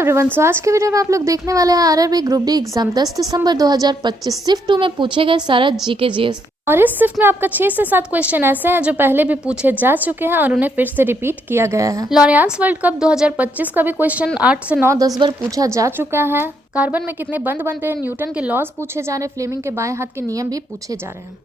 Everyone, सो आज के video में आप लोग देखने वाले हैं आरआरबी ग्रुप डी एग्जाम 10 दिसंबर 2025 शिफ्ट 2 में पूछे गए सारा जीके जीएस। और इस शिफ्ट में आपका 6 से 7 क्वेश्चन ऐसे हैं जो पहले भी पूछे जा चुके हैं और उन्हें फिर से रिपीट किया गया है। लॉरियांस वर्ल्ड कप 2025 का भी क्वेश्चन 8 से 9-10 बार पूछा जा चुका है। कार्बन में कितने बंध बनते हैं, न्यूटन के लॉज पूछे जा रहे हैं, फ्लेमिंग के बाएं हाथ के नियम भी पूछे जा रहे हैं।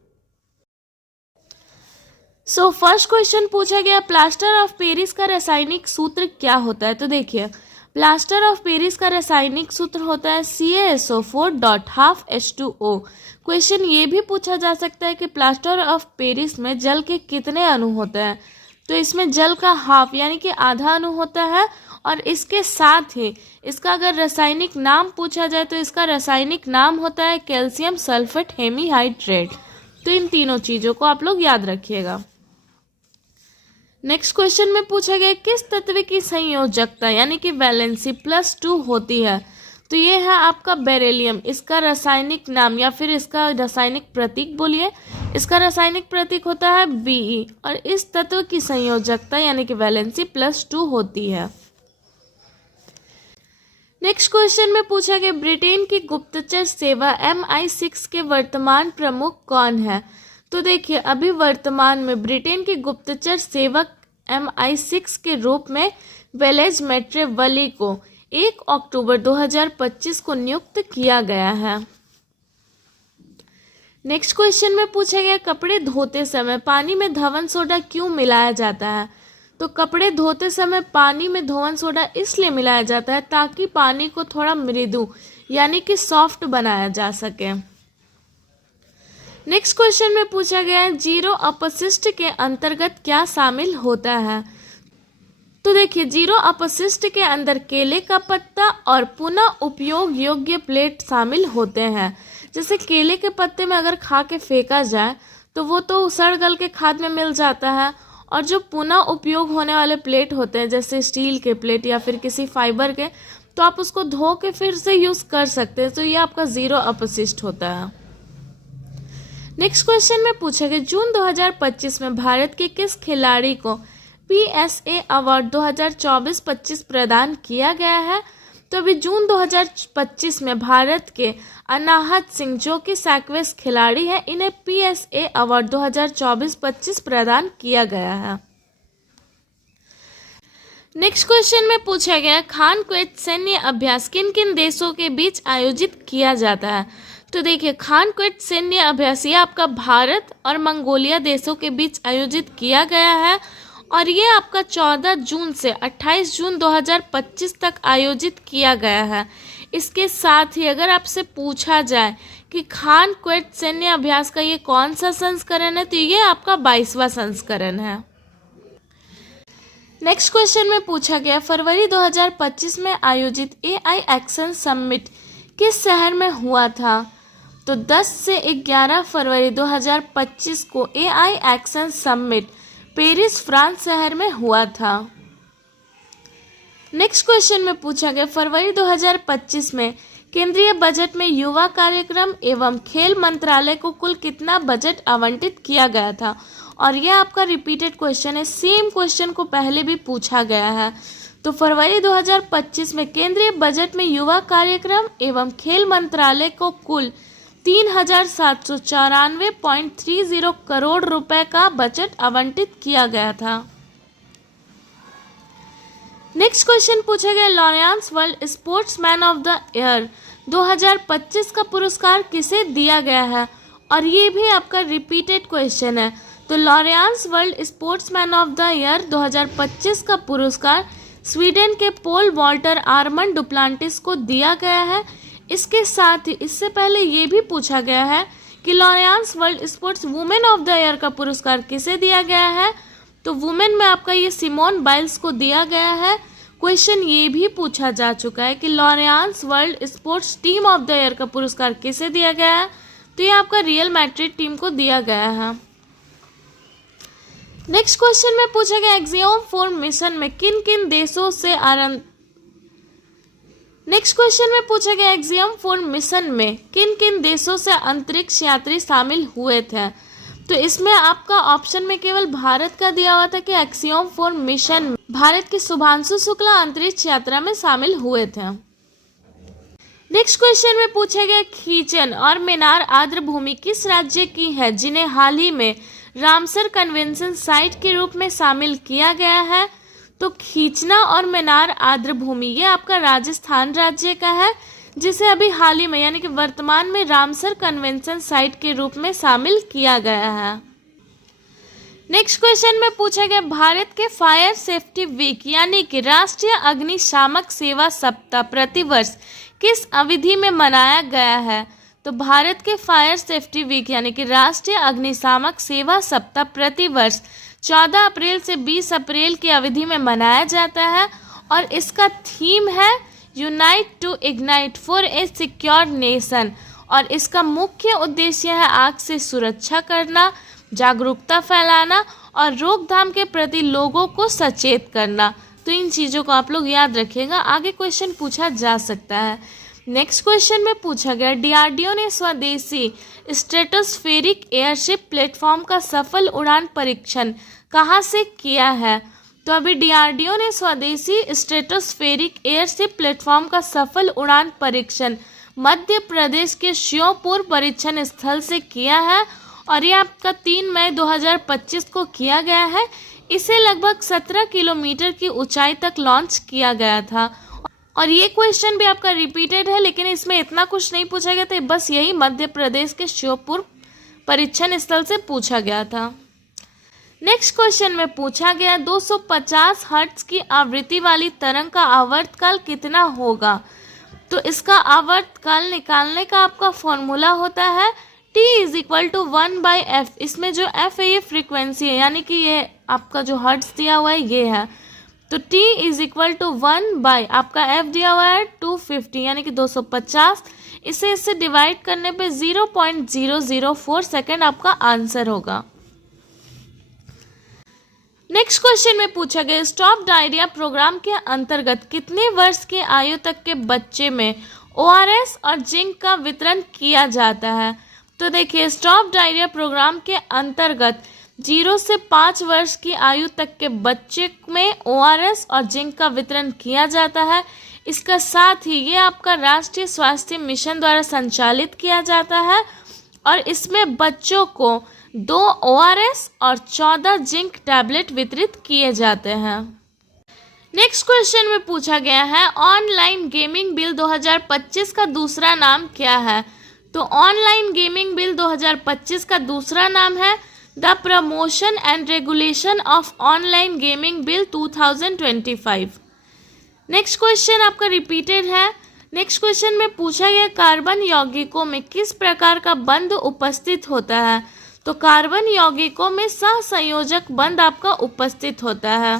सो फर्स्ट क्वेश्चन पूछा गया, प्लास्टर ऑफ पेरिस का रासायनिक सूत्र क्या होता है। तो देखिए, प्लास्टर ऑफ पेरिस का रासायनिक सूत्र होता है CaSO4.12H2O। क्वेश्चन ये भी पूछा जा सकता है कि प्लास्टर ऑफ पेरिस में जल के कितने अणु होते हैं। तो इसमें जल का हाफ यानी कि आधा अणु होता है। और इसके साथ ही इसका अगर रासायनिक नाम पूछा जाए तो इसका रासायनिक नाम होता है कैल्शियम सल्फेट हेमीहाइड्रेट। तो इन तीनों चीज़ों को आप लोग याद रखिएगा। नेक्स्ट क्वेश्चन में पूछा गया, किस तत्व की संयोजकता यानी कि वैलेंसी +2 होती है। तो ये है आपका बेरिलियम। इसका रासायनिक नाम या फिर इसका रासायनिक प्रतीक बोलिए। इसका रासायनिक प्रतीक होता है Be और इस तत्व की संयोजकता यानी कि वैलेंसी +2 होती है। नेक्स्ट क्वेश्चन में पूछा गया, ब्रिटेन की गुप्तचर सेवा MI6 के वर्तमान प्रमुख कौन है। तो देखिए, अभी वर्तमान में ब्रिटेन की गुप्तचर सेवक MI6 के रूप में वेलेज मैट्रेवली को 1 अक्टूबर 2025 को नियुक्त किया गया है। नेक्स्ट क्वेश्चन में पूछा गया, कपड़े धोते समय पानी में धवन सोडा क्यों मिलाया जाता है। तो कपड़े धोते समय पानी में धवन सोडा इसलिए मिलाया जाता है ताकि पानी को थोड़ा मृदु यानी कि सॉफ्ट बनाया जा सके। नेक्स्ट क्वेश्चन में पूछा गया है, जीरो अपशिष्ट के अंतर्गत क्या शामिल होता है। तो देखिए, जीरो अपशिष्ट के अंदर केले का पत्ता और पुनः उपयोग योग्य प्लेट शामिल होते हैं। जैसे केले के पत्ते में अगर खा के फेंका जाए तो वो तो सड़ गल के खाद में मिल जाता है। और जो पुनः उपयोग होने वाले प्लेट होते हैं जैसे स्टील के प्लेट या फिर किसी फाइबर के, तो आप उसको धो के फिर से यूज़ कर सकते हैं। तो ये आपका जीरो अपशिष्ट होता है। नेक्स्ट क्वेश्चन में पूछा गया, जून 2025 में भारत के किस खिलाड़ी को PSA अवार्ड 2024-25 प्रदान किया गया है। तो अभी जून 2025 में भारत के अनाहत सिंह जो कि सैकवेस खिलाड़ी हैं, इन्हें PSA अवार्ड 2024-25 प्रदान किया गया है। नेक्स्ट क्वेश्चन में पूछा गया, खान क्वेत सैन्य अभ्यास किन किन देशों के बीच आयोजित किया जाता है। तो देखिए, खान क्वेत सैन्य अभ्यास ये आपका भारत और मंगोलिया देशों के बीच आयोजित किया गया है और ये आपका 14 जून से 28 जून 2025 तक आयोजित किया गया है। इसके साथ ही अगर आपसे पूछा जाए कि खान क्वेत सैन्य अभ्यास का ये कौन सा संस्करण है, तो ये आपका 22वां संस्करण है। नेक्स्ट क्वेश्चन में पूछा गया, फरवरी 2025 में आयोजित AI एक्शन समिट किस शहर में हुआ था। तो 10 से 11 फरवरी 2025 को AI action summit Paris France शहर में हुआ था। नेक्स्ट क्वेश्चन में पूछा गया, फरवरी 2025 में केंद्रीय बजट में युवा कार्यक्रम एवं खेल मंत्रालय को कुल कितना बजट आवंटित किया गया था। और यह आपका रिपीटेड क्वेश्चन है, सेम क्वेश्चन को पहले भी पूछा गया है। तो फरवरी 2025 में केंद्रीय बजट में युवा कार्यक्रम एवं खेल मंत्रालय को कुल 3,794.30 करोड़ रुपए का बजट आवंटित किया गया था। नेक्स्ट क्वेश्चन पूछा गया, Laureus world sportsman of the year 2025 का पुरस्कार किसे दिया गया है। और ये भी आपका रिपीटेड क्वेश्चन है। तो Laureus world sportsman of the year 2025 का पुरस्कार स्वीडन के पोल वॉल्टर आर्मन डुप्लांटिस को दिया गया है। इसके साथ ही इससे पहले ये भी पूछा गया है कि Laureus world sports women of the year का पुरस्कार किसे दिया गया है। तो वुमेन में आपका ये सिमोन बाइल्स को दिया गया है। क्वेश्चन ये भी पूछा जा चुका है कि Laureus world sports team of the year का पुरस्कार किसे दिया गया है। तो ये आपका रियल मैड्रिड टीम को दिया गया है। नेक्स्ट क्वेश्चन में पूछा गया, एक्सियोम 4 मिशन में किन किन देशों से नेक्स्ट क्वेश्चन में पूछा गया, एक्सियोम 4 मिशन में किन किन देशों से अंतरिक्ष यात्री शामिल हुए थे। तो इसमें आपका ऑप्शन में केवल भारत का दिया हुआ था कि एक्सियोम 4 मिशन भारत के शुभांशु शुक्ला अंतरिक्ष यात्रा में शामिल हुए थे। नेक्स्ट क्वेश्चन में पूछा गया खीचन और मेनार आर्द्रभूमि किस राज्य की है जिन्हें हाल ही में रामसर कन्वेंशन साइट के रूप में शामिल किया गया है। तो खींचना और मेनार आर्द्रभूमि ये आपका राजस्थान राज्य का है, जिसे अभी हाल ही में यानी कि वर्तमान में रामसर कन्वेंशन साइट के रूप में शामिल किया गया है। नेक्स्ट क्वेश्चन में पूछा गया भारत के फायर सेफ्टी वीक यानी कि राष्ट्रीय अग्निशामक सेवा सप्ताह प्रतिवर्ष किस अवधि में मनाया गया है। तो भारत के फायर सेफ्टी वीक यानी कि राष्ट्रीय अग्निशामक सेवा सप्ताह प्रतिवर्ष 14 अप्रैल से 20 अप्रैल की अवधि में मनाया जाता है और इसका थीम है unite to ignite for a secure nation और इसका मुख्य उद्देश्य है आग से सुरक्षा करना, जागरूकता फैलाना और रोकथाम के प्रति लोगों को सचेत करना। तो इन चीज़ों को आप लोग याद रखिएगा, आगे क्वेश्चन पूछा जा सकता है। नेक्स्ट क्वेश्चन में पूछा गया डीआरडीओ ने स्वदेशी स्ट्रेटोस्फेरिक एयरशिप प्लेटफॉर्म का सफल उड़ान परीक्षण कहाँ से किया है। तो अभी डीआरडीओ ने स्वदेशी स्ट्रेटोस्फेरिक एयरशिप प्लेटफॉर्म का सफल उड़ान परीक्षण मध्य प्रदेश के श्योपुर परीक्षण स्थल से किया है और ये आपका 3 मई 2025 को किया गया है। इसे लगभग 17 किलोमीटर की ऊंचाई तक लॉन्च किया गया था और ये क्वेश्चन भी आपका रिपीटेड है, लेकिन इसमें इतना कुछ नहीं पूछा गया था, बस यही मध्य प्रदेश के श्योपुर परीक्षण स्थल से पूछा गया था। नेक्स्ट क्वेश्चन में पूछा गया 250 हर्ट्ज की आवृत्ति वाली तरंग का आवर्तकाल कितना होगा। तो इसका आवर्तकाल निकालने का आपका फॉर्मूला होता है T = 1/f। इसमें जो f है ये फ्रीक्वेंसी है, यानी कि ये आपका जो हर्ट्ज दिया हुआ है ये है। तो T = 1/ आपका f दिया हुआ है 250 यानी कि 250, इससे डिवाइड करने पे 0.004 सेकेंड आपका आंसर होगा। नेक्स्ट क्वेश्चन में पूछा गया स्टॉप डायरिया प्रोग्राम के अंतर्गत कितने वर्ष के आयु तक के बच्चे में ORS और जिंक का वितरण किया जाता है। तो देखिए स्टॉप डायरिया प्रोग्राम के अंतर्गत 0 से 5 वर्ष की आयु तक के बच्चे में ORS और जिंक का वितरण किया जाता है। इसका साथ ही ये आपका राष्ट्रीय स्वास्थ्य मिशन द्वारा संचालित किया जाता है और इसमें बच्चों को 2 ORS और 14 जिंक टैबलेट वितरित किए जाते हैं। नेक्स्ट क्वेश्चन में पूछा गया है ऑनलाइन गेमिंग बिल 2025 का दूसरा नाम क्या है। तो ऑनलाइन गेमिंग बिल 2025 का दूसरा नाम है the promotion and regulation of online gaming bill 2025। Next question आपका रिपीटेड है। नेक्स्ट क्वेश्चन में पूछा गया कार्बन यौगिकों में किस प्रकार का बंध उपस्थित होता है। तो कार्बन यौगिकों में सहसंयोजक बंध आपका उपस्थित होता है।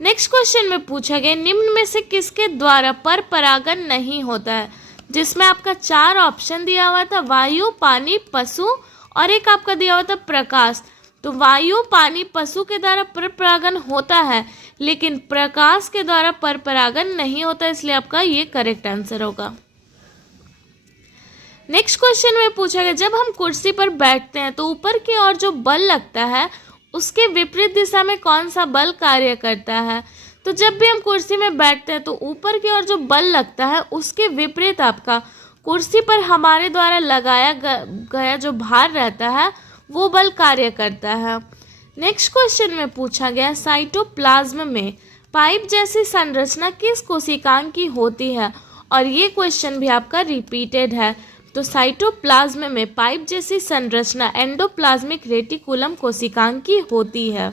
नेक्स्ट क्वेश्चन में पूछा गया निम्न में से किसके द्वारा पर परागण नहीं होता है, जिसमें आपका 4 ऑप्शन दिया हुआ था वायु, पानी, पशु और एक आपका दिया हुआ था प्रकाश। तो वायु, पानी, पशु के द्वारा पर परागण होता है लेकिन प्रकाश के द्वारा पर परागण नहीं होता, इसलिए आपका ये करेक्ट आंसर होगा। नेक्स्ट क्वेश्चन में पूछा गया जब हम कुर्सी पर बैठते हैं तो ऊपर की ओर जो बल लगता है उसके विपरीत दिशा में कौन सा बल कार्य करता है। तो जब भी हम कुर्सी में बैठते हैं तो ऊपर की ओर जो बल लगता है उसके विपरीत आपका कुर्सी पर हमारे द्वारा लगाया गया जो भार रहता है वो बल कार्य करता है। नेक्स्ट क्वेश्चन में पूछा गया साइटोप्लाज्म में पाइप जैसी संरचना किस कोशिकांग की होती है और ये क्वेश्चन भी आपका रिपीटेड है। तो साइटोप्लाज्म में पाइप जैसी संरचना एंडोप्लाज्मिक रेटिकुलम कोशिकांग की होती है।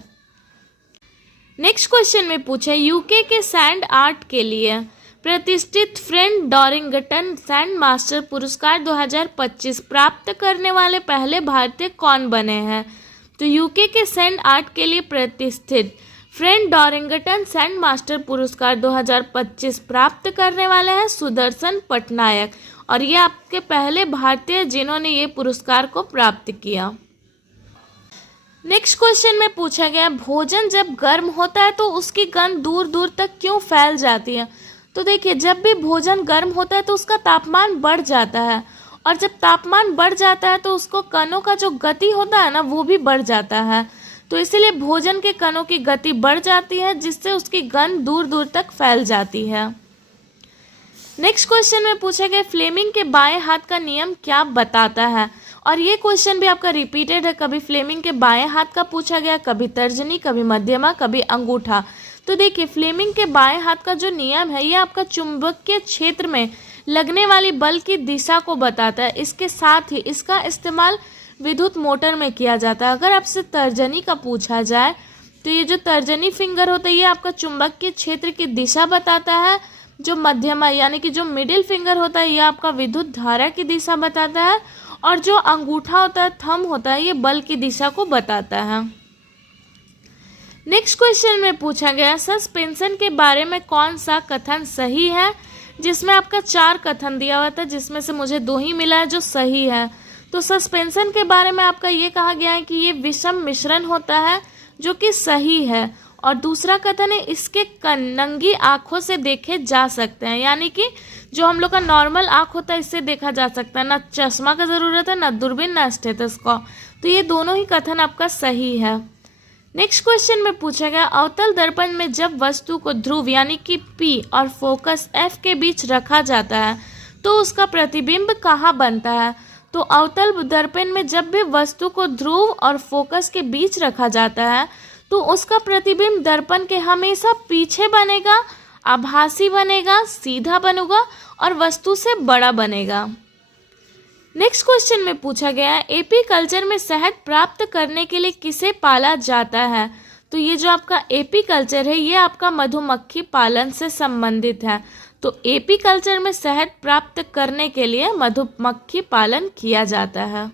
नेक्स्ट क्वेश्चन में पूछा यूके के सैंड आर्ट के लिए प्रतिष्ठित फ्रेड डॉरिंगटन सैंड मास्टर पुरस्कार 2025 प्राप्त करने वाले पहले भारतीय कौन बने हैं। तो यूके के सैंड आर्ट के लिए प्रतिष्ठित फ्रेड डॉरिंगटन सैंड मास्टर पुरस्कार 2025 प्राप्त करने वाले हैं सुदर्शन पटनायक और ये आपके पहले भारतीय जिन्होंने ये पुरस्कार को प्राप्त किया। नेक्स्ट क्वेश्चन में पूछा गया भोजन जब गर्म होता है तो उसकी गंध दूर दूर तक क्यों फैल जाती है। तो देखिए जब भी भोजन गर्म होता है तो उसका तापमान बढ़ जाता है और जब तापमान बढ़ जाता है तो उसको कणों का जो गति होता है ना वो भी बढ़ जाता है। तो इसीलिए भोजन के कणों की गति बढ़ जाती है, जिससे उसकी गंध दूर दूर तक फैल जाती है। नेक्स्ट क्वेश्चन में पूछा गया फ्लेमिंग के बाएं हाथ का नियम क्या बताता है। और ये क्वेश्चन भी आपका रिपीटेड है, कभी फ्लेमिंग के बाएं हाथ का पूछा गया, कभी तर्जनी, कभी मध्यमा, कभी अंगूठा। तो देखिए फ्लेमिंग के बाएं हाथ का जो नियम है ये आपका चुंबकीय क्षेत्र में लगने वाली बल की दिशा को बताता है। इसके साथ ही इसका इस्तेमाल विद्युत मोटर में किया जाता है। अगर आपसे तर्जनी का पूछा जाए तो ये जो तर्जनी फिंगर होता है ये आपका चुंबकीय क्षेत्र की दिशा बताता है। जो मध्यमा यानी कि जो मिडिल फिंगर होता है ये आपका विद्युत धारा की दिशा बताता है, और जो अंगूठा होता है, थंब होता है, ये बल की दिशा को बताता है। नेक्स्ट क्वेश्चन में पूछा गया सस्पेंशन के बारे में कौन सा कथन सही है, जिसमें आपका 4 कथन दिया हुआ था, जिसमें से मुझे 2 ही मिला है जो सही है। तो सस्पेंशन के बारे में आपका ये कहा गया है कि ये विषम मिश्रण होता है, जो कि सही है। और दूसरा कथन है इसके कण नंगी आंखों से देखे जा सकते हैं, यानी कि जो हम लोग का नॉर्मल आंख होता है इससे देखा जा सकता है, ना चश्मा का ज़रूरत है, ना दूरबीन, ना स्टेथोस्कोप। तो ये दोनों ही कथन आपका सही है। नेक्स्ट क्वेश्चन में पूछा गया अवतल दर्पण में जब वस्तु को ध्रुव यानी कि P और फोकस F के बीच रखा जाता है तो उसका प्रतिबिंब कहाँ बनता है। तो अवतल दर्पण में जब भी वस्तु को ध्रुव और फोकस के बीच रखा जाता है तो उसका प्रतिबिंब दर्पण के हमेशा पीछे बनेगा, आभासी बनेगा, सीधा बनेगा और वस्तु से बड़ा बनेगा। नेक्स्ट क्वेश्चन में पूछा गया एपी कल्चर में शहद प्राप्त करने के लिए किसे पाला जाता है। तो ये जो आपका एपी कल्चर है ये आपका मधुमक्खी पालन से संबंधित है। तो एपी कल्चर में शहद प्राप्त करने के लिए मधुमक्खी पालन किया जाता है।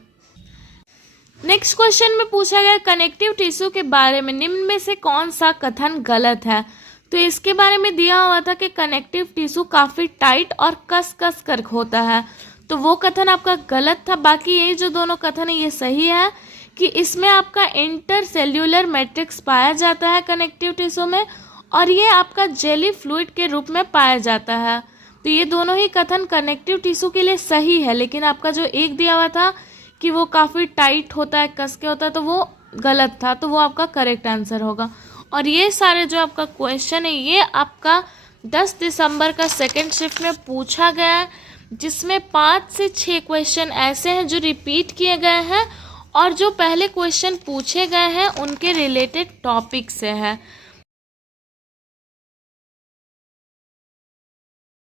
नेक्स्ट क्वेश्चन में पूछा गया कनेक्टिव टिश्यू के बारे में निम्न में से कौन सा कथन गलत है। तो इसके बारे में दिया हुआ था कि कनेक्टिव टिश्यू काफ़ी टाइट और कस कस कर होता है, तो वो कथन आपका गलत था। बाकी ये जो दोनों कथन है ये सही है कि इसमें आपका इंटरसेल्यूलर मैट्रिक्स पाया जाता है कनेक्टिव टिश्यू में, और ये आपका जेली फ्लूइड के रूप में पाया जाता है। तो ये दोनों ही कथन कनेक्टिव टिश्यू के लिए सही है, लेकिन आपका जो एक दिया हुआ था कि वो काफ़ी टाइट होता है, कस के होता है, तो वो गलत था, तो वो आपका करेक्ट आंसर होगा। और ये सारे जो आपका क्वेश्चन है ये आपका 10 दिसंबर का सेकेंड शिफ्ट में पूछा गया है, जिसमें 5 से 6 क्वेश्चन ऐसे हैं जो रिपीट किए गए हैं और जो पहले क्वेश्चन पूछे गए हैं उनके रिलेटेड टॉपिक से है।